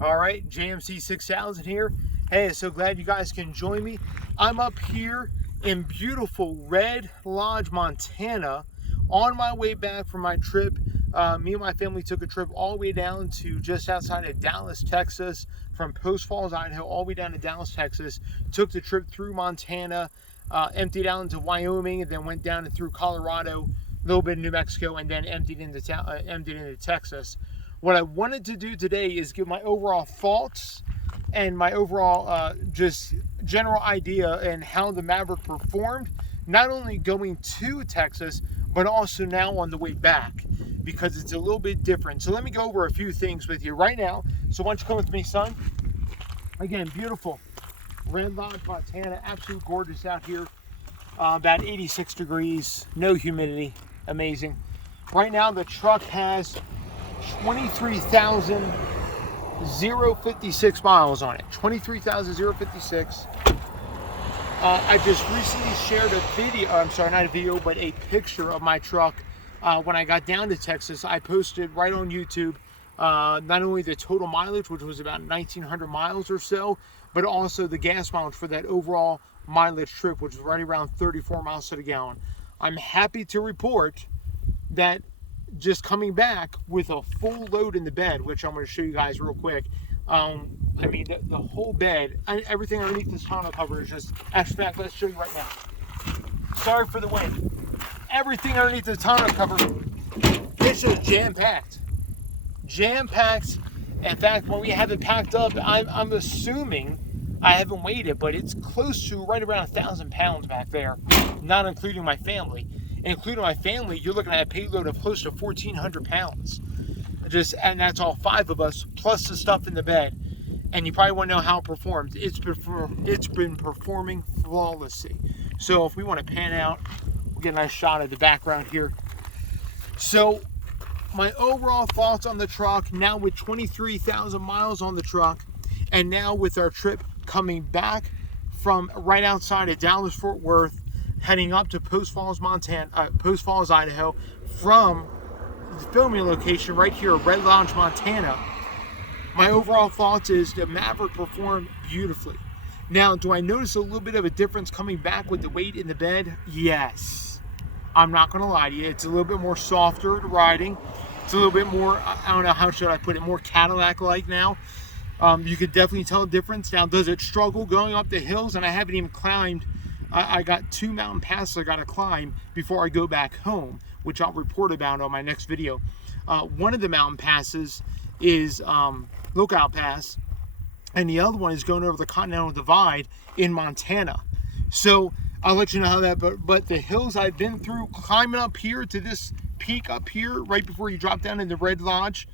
All right, JMC 6000 here. Hey, so glad you guys can join me. I'm up here in beautiful Red Lodge, Montana, on my way back from my trip. Me and my family took a trip all the way down to just outside of Dallas, Texas, from Post Falls, Idaho, all the way down to Dallas, Texas. Took the trip through Montana, emptied out into Wyoming, and then went down and through Colorado, a little bit of New Mexico, and then emptied into Texas. What I wanted to do today is give my overall thoughts and my overall just general idea and how the Maverick performed, not only going to Texas, but also now on the way back, because it's a little bit different. So let me go over a few things with you right now. So why don't you come with me, son? Again, beautiful Red Lodge, Montana, absolute gorgeous out here. About 86 degrees, no humidity, amazing. Right now the truck has 23,056 miles on it. 23,056. I just recently shared a video, I'm sorry, not a video, but a picture of my truck when I got down to Texas. I posted right on YouTube not only the total mileage, which was about 1,900 miles or so, but also the gas mileage for that overall mileage trip, which was right around 34 miles to the gallon. I'm happy to report that just coming back with a full load in the bed, which I'm going to show you guys real quick. I mean, the whole bed, everything underneath this tonneau cover is just, actually, let's show you right now. Sorry for the wind. Everything underneath the tonneau cover, it's just jam-packed. Jam-packed. In fact, when we have it packed up, I'm assuming, I haven't weighed it, but it's close to right around 1,000 pounds back there, not including my family. Including my family, you're looking at a payload of close to 1,400 pounds. And that's all 5 of us, plus the stuff in the bed. And you probably want to know how it performed. It's been performing flawlessly. So if we want to pan out, we'll get a nice shot of the background here. So my overall thoughts on the truck, now with 23,000 miles on the truck, and now with our trip coming back from right outside of Dallas, Fort Worth, heading up to Post Falls, Idaho, from the filming location right here at Red Lodge, Montana. My overall thoughts is the Maverick performed beautifully. Now, do I notice a little bit of a difference coming back with the weight in the bed? Yes. I'm not going to lie to you. It's a little bit more softer riding. It's a little bit more, I don't know, how should I put it, more Cadillac-like now. You could definitely tell a difference. Now, does it struggle going up the hills? And I haven't even climbed. I got 2 mountain passes I got to climb before I go back home, which I'll report about on my next video. One of the mountain passes is Lookout Pass, and the other one is going over the Continental Divide in Montana. So I'll let you know how that, but the hills I've been through, climbing up here to this peak up here, right before you drop down in the Red Lodge,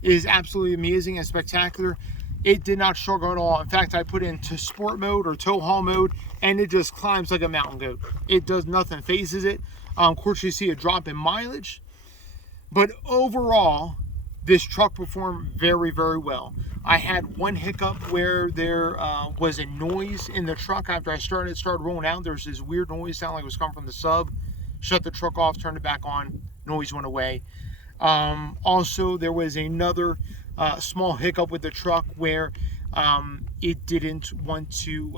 is absolutely amazing and spectacular. It did not struggle at all. In fact, I put it into sport mode or tow haul mode, and it just climbs like a mountain goat. It does nothing, phases it. Of course, you see a drop in mileage, but overall, this truck performed very, very well. I had one hiccup where there was a noise in the truck after I started rolling out. There's this weird noise, sounded like it was coming from the sub. Shut the truck off, turned it back on, noise went away. Also, there was another small hiccup with the truck where it didn't want to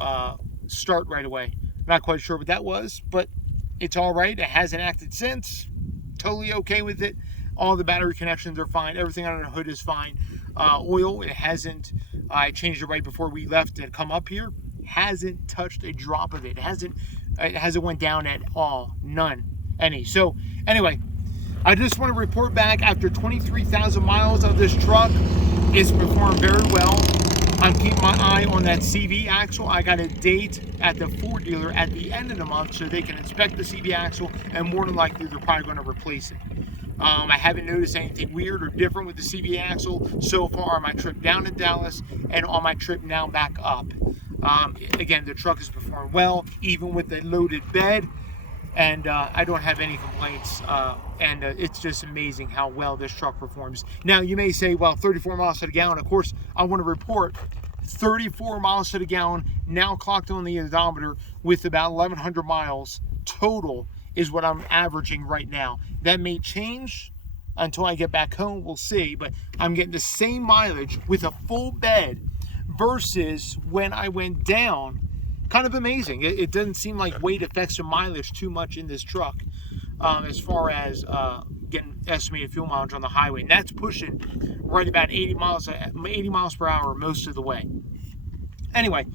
start right away. Not quite sure what that was, but it's all right. It hasn't acted since. Totally okay with it. All the battery connections are fine. Everything under the hood is fine. Oil, it hasn't. I changed it right before we left to come up here. Hasn't touched a drop of it. It hasn't went down at all. None. Any. So anyway, I just want to report back after 23,000 miles of this truck. It's performed very well. I'm keeping my eye on that CV axle. I got a date at the Ford dealer at the end of the month so they can inspect the CV axle, and more than likely they're probably going to replace it. I haven't noticed anything weird or different with the CV axle so far on my trip down to Dallas and on my trip now back up. Again, the truck has performed well, even with the loaded bed. And I don't have any complaints, and it's just amazing how well this truck performs. Now, you may say, well, 34 miles to the gallon. Of course, I want to report 34 miles to the gallon, now clocked on the odometer with about 1,100 miles total is what I'm averaging right now. That may change until I get back home. We'll see, but I'm getting the same mileage with a full bed versus when I went down. Kind of amazing. It doesn't seem like weight affects the mileage too much in this truck, as far as getting estimated fuel mileage on the highway. And that's pushing right about 80 miles per hour most of the way. Anyway,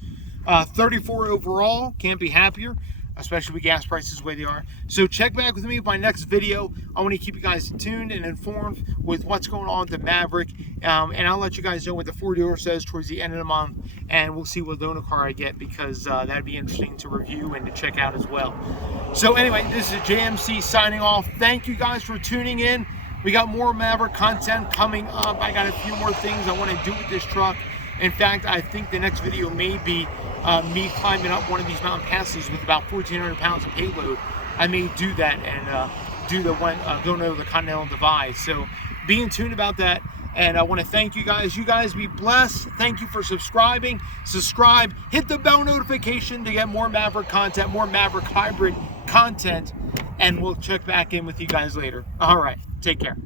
34 overall, can't be happier, especially with gas prices the way they are. So check back with me with my next video. I want to keep you guys tuned and informed with what's going on with the Maverick, and I'll let you guys know what the Ford dealer says towards the end of the month, and we'll see what loaner car I get, because that'd be interesting to review and to check out as well. So anyway, this is JMC signing off. Thank you guys for tuning in. We got more Maverick content coming up. I got a few more things I want to do with this truck. In fact, I think the next video may be me climbing up one of these mountain passes with about 1,400 pounds of payload. I may do that and do the one going over the Continental Divide. So be in tune about that. And I want to thank you guys. You guys be blessed. Thank you for subscribing. Subscribe. Hit the bell notification to get more Maverick content, more Maverick Hybrid content. And we'll check back in with you guys later. All right. Take care.